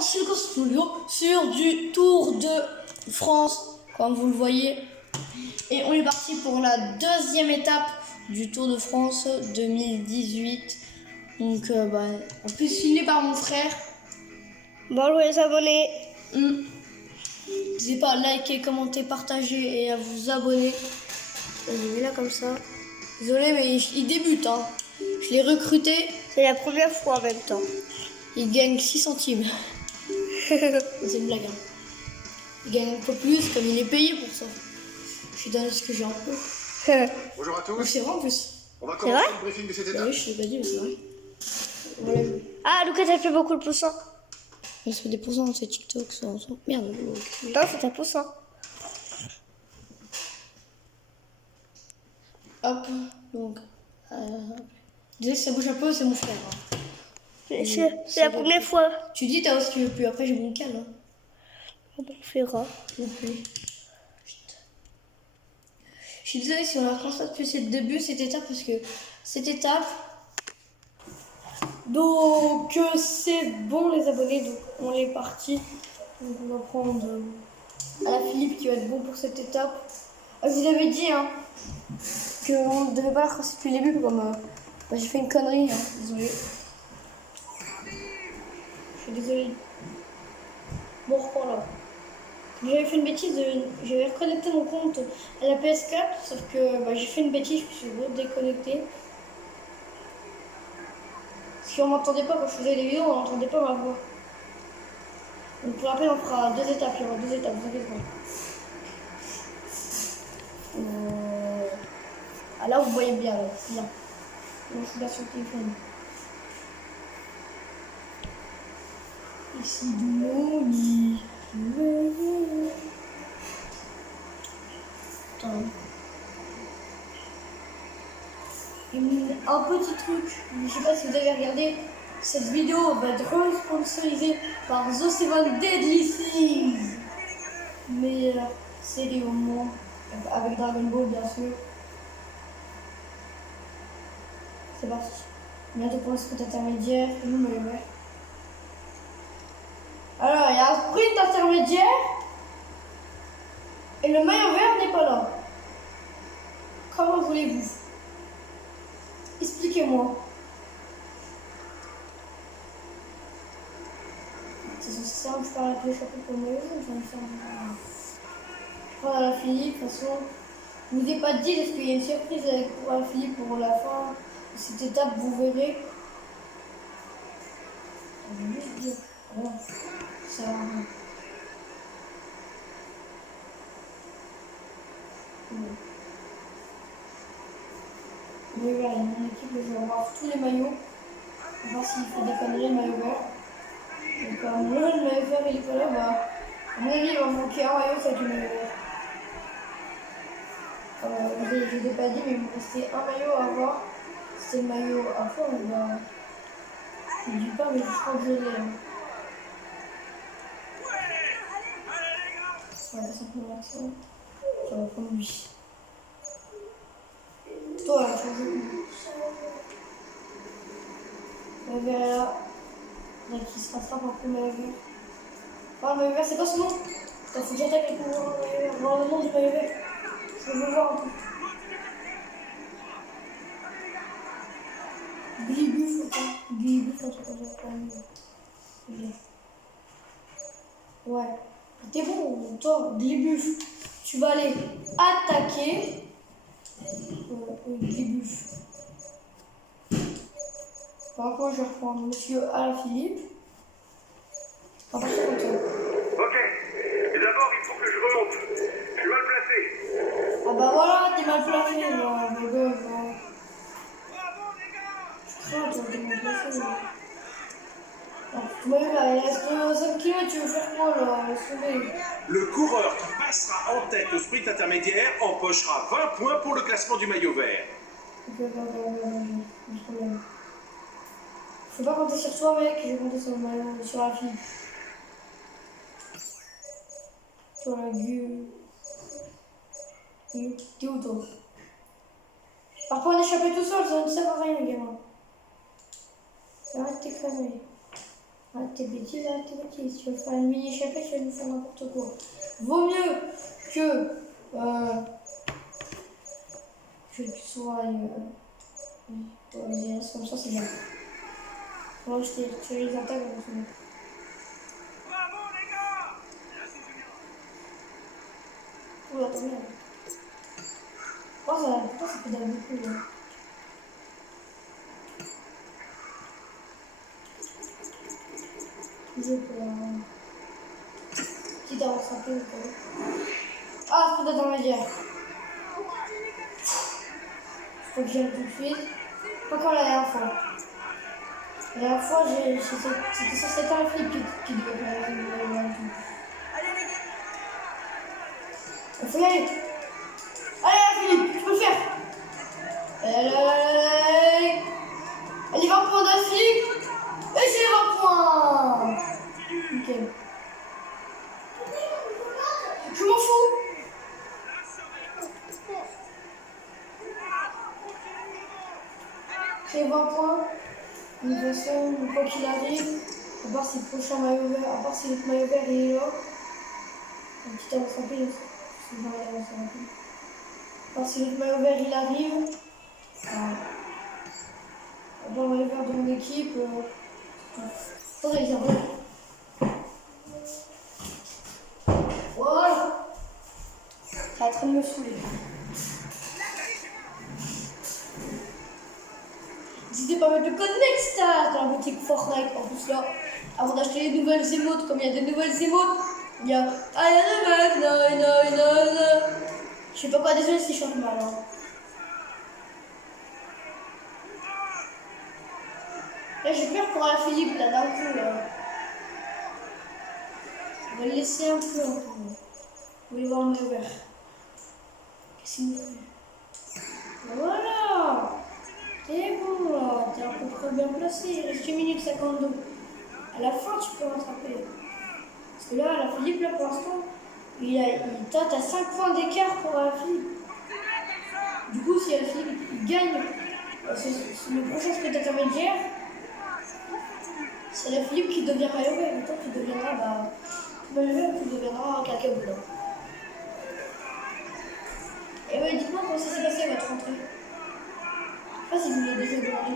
Silco Studio sur du Tour de France, comme vous le voyez. Et on est parti pour la deuxième étape du Tour de France 2018. Donc, en plus filmé par mon frère. Bonjour les abonnés. N'hésitez pas à liker, commenter, partager et à vous abonner. Je vais là comme ça. Désolé, mais il débute. Hein. Je l'ai recruté. C'est la première fois en même temps. Il gagne 6 centimes. C'est une blague. Hein. Il gagne un peu plus, comme il est payé pour ça. Je lui donne ce que j'ai un peu. Bonjour à tous. C'est vrai en plus. On va C'est commencer vrai le briefing de cette Bah étape. oui, je l'ai pas dit, mais c'est vrai. Voilà. Ah, Lucas, t'as fait beaucoup de poussins. Je fais des pourcents dans ces TikTok. Merde. Non, c'est un poussin. Hop, donc. Désolé si ça bouge un peu, c'est mon frère. Hein. C'est la première fois. Tu dis Tao si tu veux plus, après j'ai mon cal. Hein. On verra. Je veux plus. Chut. Je suis désolée si on a commencé depuis le début cette étape parce que cette étape. Donc c'est bon les abonnés, donc on est parti. Donc on va prendre à la Philippe qui va être bon pour cette étape. Je vous avais dit hein, qu'on ne devait pas la recommencer depuis le début comme j'ai fait une connerie, hein. Désolé. Je suis désolée. Bon, on reprend là. J'avais fait une bêtise, j'avais reconnecté mon compte à la PS4, sauf que j'ai fait une bêtise, je me suis déconnecté. Parce qu'on m'entendait pas quand je faisais les vidéos, on n'entendait pas ma voix. Donc pour rappel, on fera 2 étapes, il y aura 2 étapes, vous inquiétez pas. Ah là, vous voyez bien, là, c'est bien. Donc, je suis là sur le téléphone. Ici, du Moni. Attends. Un petit truc, je sais pas si vous avez regardé, cette vidéo va être sponsorisée par The Seven Deadly Sins. Mais série au moins, avec Dragon Ball bien sûr. C'est parti. Bientôt pour le sprint intermédiaire, nous me le ouais. Alors, il y a un sprint intermédiaire et le maillot vert n'est pas là. Comment voulez-vous? Expliquez-moi. C'est simple, je parle avec les chapeaux pour le maillot jaune, je vais me faire. Je prends la Philippe, de toute façon. Je ne vous ai pas dit parce qu'il y a une surprise avec pour la Philippe pour la fin de cette étape, vous verrez. Je vais juste dire. Voilà. Ça va rien. Le vert, il y a mon équipe, je vais voir tous les maillots. On va voir s'il fait des conneries, le maillot vert. Donc, à mon avis, le maillot vert, il est pas là. À mon avis, il va manquer un maillot, c'est du maillot vert. Je ne l'ai pas dit, mais il me restait un maillot à avoir. C'est le maillot à fond, je ne dis pas, mais je crois que je l'ai. Hein. Voilà, ça prend l'action. Ça va prendre lui. Toi, là, tu joues. Le vert est là. Donc, il se rattrape un peu le maillot vert. Ah, le maillot vert, c'est quoi ce nom? Il faut que j'attaque les couleurs du maillot vert. Voir le nom du maillot vert. Je veux voir un peu. Glibuf, Glibuf, un truc comme ça. Ouais. T'es bon, toi, Glibuf. Tu vas aller attaquer. Glibuf. Par contre, je reprends monsieur Alaphilippe. À partir de toi. Ok. Mais d'abord, il faut que je remonte. Je suis mal placé. Ah bah voilà, t'es mal placé, là. Mais bon, je crains, toi, t'es mal placé, là. Ouais, là, il reste 5 km, tu veux faire quoi, là? Laisse tomber. Le coureur qui passera en tête au sprint intermédiaire empochera 20 points pour le classement du maillot vert. Ok, faut pas compter sur toi, mec, je vais compter sur la fille. Toi, la gueule. T'es où, toi? Par contre, on échappé tout seul, ça ne sert à rien, les gamins. Arrête tes conneries. Arrête tes bêtises, arrête tes bêtises. Tu vas faire une mini échappée, tu vas nous faire n'importe quoi. Vaut mieux que tu sois les restes comme ça, c'est bien. Moi, je les attaque, c'est bon. Bravo les gars! Oula, attends, merde. Pourquoi ça pédale beaucoup là? Je peux. Petit avance un peu ou pas? Ah, c'est intermédiaire. Faut que j'aille tout de suite. Pas comme la dernière fois. La dernière fois, c'était censé être un flip qui devait faire il faut y aller. Allez, Philippe, tu peux le faire. Allez, 20 points de Philippe. Et j'ai 20 points. Nickel. Je m'en fous. J'ai 20 points. De toute façon, quoi qu'il arrive, à part si le prochain maillot vert, à part si le maillot vert est là, un petit avance rapide, c'est une avance rapide. À part si le maillot vert il arrive, dans le maillot vert de mon équipe, attendez, il vient. Voilà. Ça est en train de me saouler. N'hésitez pas à mettre le code NEXTSTAR dans la boutique Fortnite. En plus là, avant d'acheter les nouvelles émotes, comme il y a des nouvelles émotes, il y a I am a back, no. Je sais pas quoi, désolé si je chante mal. Hein. Là j'ai peur pour Philippe là d'un coup là. On va le laisser un peu. Vous voulez voir le maillot vert. Qu'est-ce qu'il nous fait? Voilà. T'es bon là, t'es à peu près bien placé, il reste 1 minute 52. À la fin, tu peux rattraper. Parce que là, la Philippe, là pour l'instant, toi, t'as 5 points d'écart pour la Philippe. Du coup, si la Philippe il gagne le prochain sprint intermédiaire, c'est la Philippe qui devient maillot vert. Et toi, tu deviendras maillot vert, tu deviendras cacaboula. Et ouais, dites-moi comment ça s'est passé votre rentrée. Je sais pas si vous l'avez déjà demandé.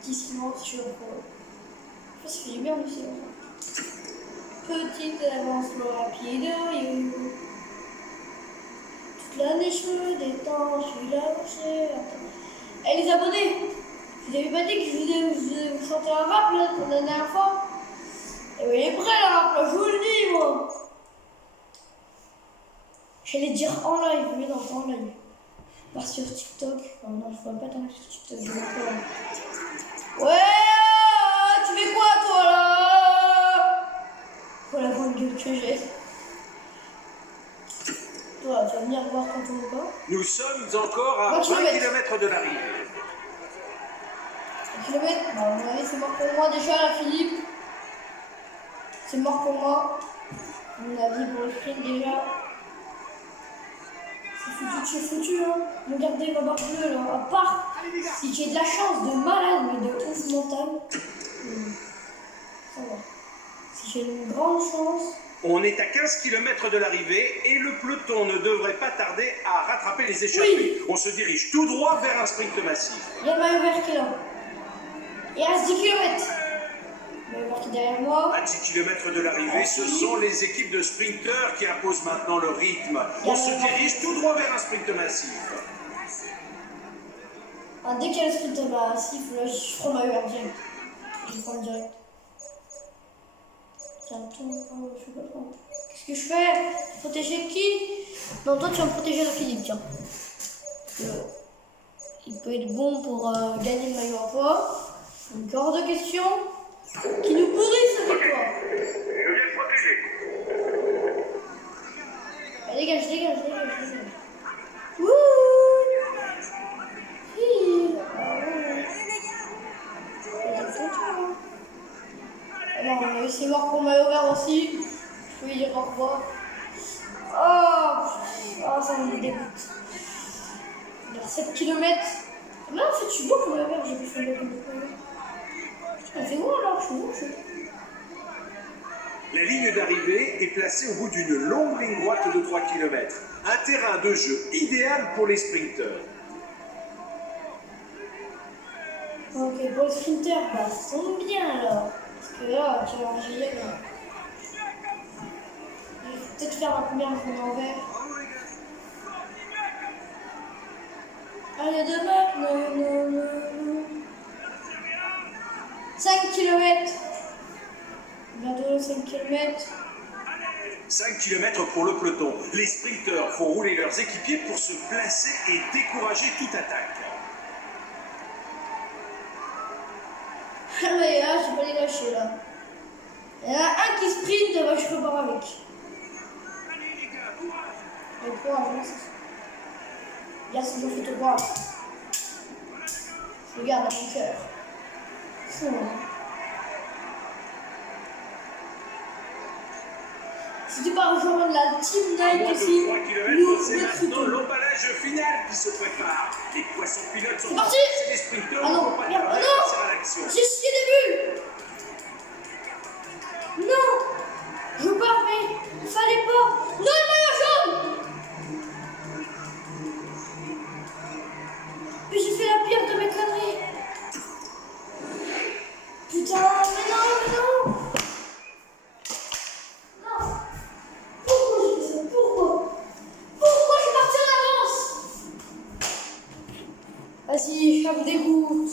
Petit silence, je reprends. Je pense qu'il est bien aussi. Petite avance rapide, yo. Toute l'année je me détends, je suis là, Eh les abonnés, je vous avais pas dit que je vous chantais un rap là, la dernière fois? Eh ben il est prêt le rap là, je vous le dis moi. J'allais dire en live, mais non pas en live. Pas sur TikTok. Non, je pourrais pas t'en sur TikTok, je vais pas là. Ouais, tu fais quoi toi là? Oh la grande gueule que j'ai. Toi, tu vas venir voir quand on va pas. Nous sommes encore à 20 km de l'arrivée. 1 km, bah, à mon avis, c'est mort pour moi déjà, la Philippe. C'est mort pour moi. À mon avis, pour le sprint déjà. C'est foutu, hein. Regardez ma barre bleue là. À part si j'ai de la chance de malade, mais de ouf mental. Ça va. Si j'ai une grande chance. On est à 15 km de l'arrivée et le peloton ne devrait pas tarder à rattraper les échappés. Oui. On se dirige tout droit vers un sprint massif. Il y a le maillot vert qui est là. Il reste 10 km. Le maillot vert qui est derrière moi. À 10 km de l'arrivée, ce sont les équipes de sprinteurs qui imposent maintenant le rythme. On se dirige tout droit vers un sprint massif. Ah, dès qu'il y a le sprint massif, là, je prends le maillot vert direct. Je le prends direct. Tiens, je sais pas trop. Qu'est-ce que je fais? Protéger qui? Non, toi, tu vas me protéger la Philippe, tiens. Il peut être bon pour gagner le maillot à poids. Donc, hors de question qui nous pourrissent cette victoire. Je viens te protéger. Dégage. Wouh. Hi. Ah ouais. Non, c'est mort pour maillot vert aussi. Je peux lui dire au revoir. Oh, ça me dégoûte. Alors 7 km. Là, en fait, je suis beau pour maillot vert. J'ai pu faire le maillot vert. C'est bon alors, je suis beau. La ligne d'arrivée est placée au bout d'une longue ligne droite de 3 km. Un terrain de jeu idéal pour les sprinteurs. Ok, pour le sprinter, bah, ça tombe bien alors. Parce que là, tu vas en gilet là. Je vais peut-être faire ma première journée en vert. Allez, de mec, 5 km. Bientôt 5 km. 5 km pour le peloton. Les sprinteurs font rouler leurs équipiers pour se placer et décourager toute attaque. Ah mais là, je vais pas les lâcher là. Il y en a un qui sprint, bah, je repars avec. Et courage, merci. Regarde ce que je fais tout droit. Je le garde à mon cœur. C'est bon. Si tu pars rejoindre la Team Night aussi, nous, c'est maintenant l'emballage final qui se prépare. Les poissons pilotes sont parti. Les sprinteurs Ah non, n'ont pas de merde, mal à non. passer à l'action. J'ai scié des bulles. Non, je pars, mais il fallait pas. Non, le maillot jaune. Mais j'ai fait la pire de mes conneries. Putain, mais non. Non. Pourquoi j'ai fait ça? Pourquoi je suis parti en avance? Vas-y, ça me dégoûte.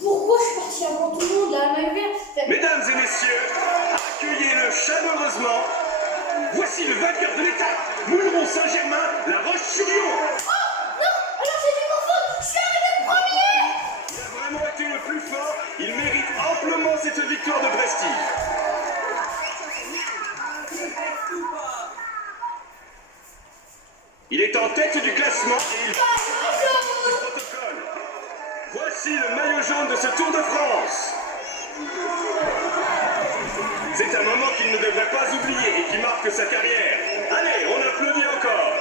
Pourquoi je suis parti avant tout le monde là, ma mère? Mesdames et messieurs, accueillez-le chaleureusement. Voici le vainqueur de l'étape, Mouilleron-Saint-Germain, La Roche-sur-Yon. Oh non, alors c'est du mon faute. Je suis arrivé premier. Il a vraiment été le plus fort. Il mérite amplement cette victoire de prestige. Il est en tête du classement et il fait le protocole. Voici le maillot jaune de ce Tour de France. C'est un moment qu'il ne devrait pas oublier et qui marque sa carrière. Allez, on applaudit encore.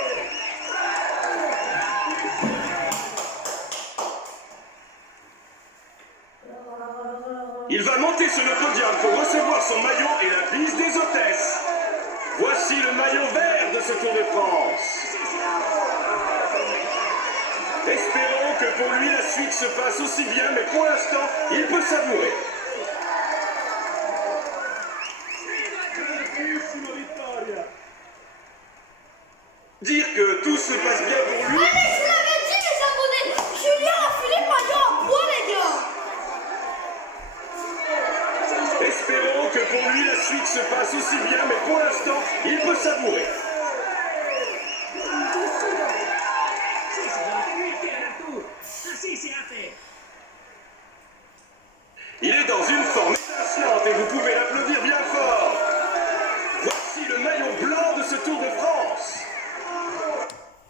Il va monter sur le podium pour recevoir son maillot et la bise des hôtesses. Voici le maillot vert de ce Tour de France. Espérons que pour lui la suite se passe aussi bien, mais pour l'instant, il peut savourer. Dire que tout se passe bien pour lui. Allez, je vous l'avais dit les abonnés. Julien a filé le maillot en bois les gars. Espérons que pour lui la suite se passe aussi bien, mais pour l'instant, il peut savourer. Il est dans une forme étincelante et vous pouvez l'applaudir bien fort. Voici le maillot blanc de ce Tour de France.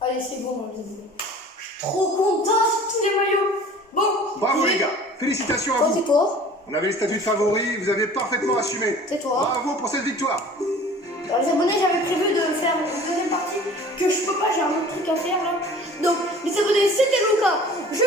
Allez, c'est bon, les abonnés. Je suis trop content de tous les maillots. Bon, Bravo j'y les vais. gars, félicitations à Toi, vous. c'est toi. On avait les statuts de favoris, vous avez parfaitement assumé. C'est toi. Bravo pour cette victoire. Alors, les abonnés, j'avais prévu de faire une deuxième partie que je peux pas, j'ai un autre truc à faire là. Donc, les abonnés, c'était Lucas. Je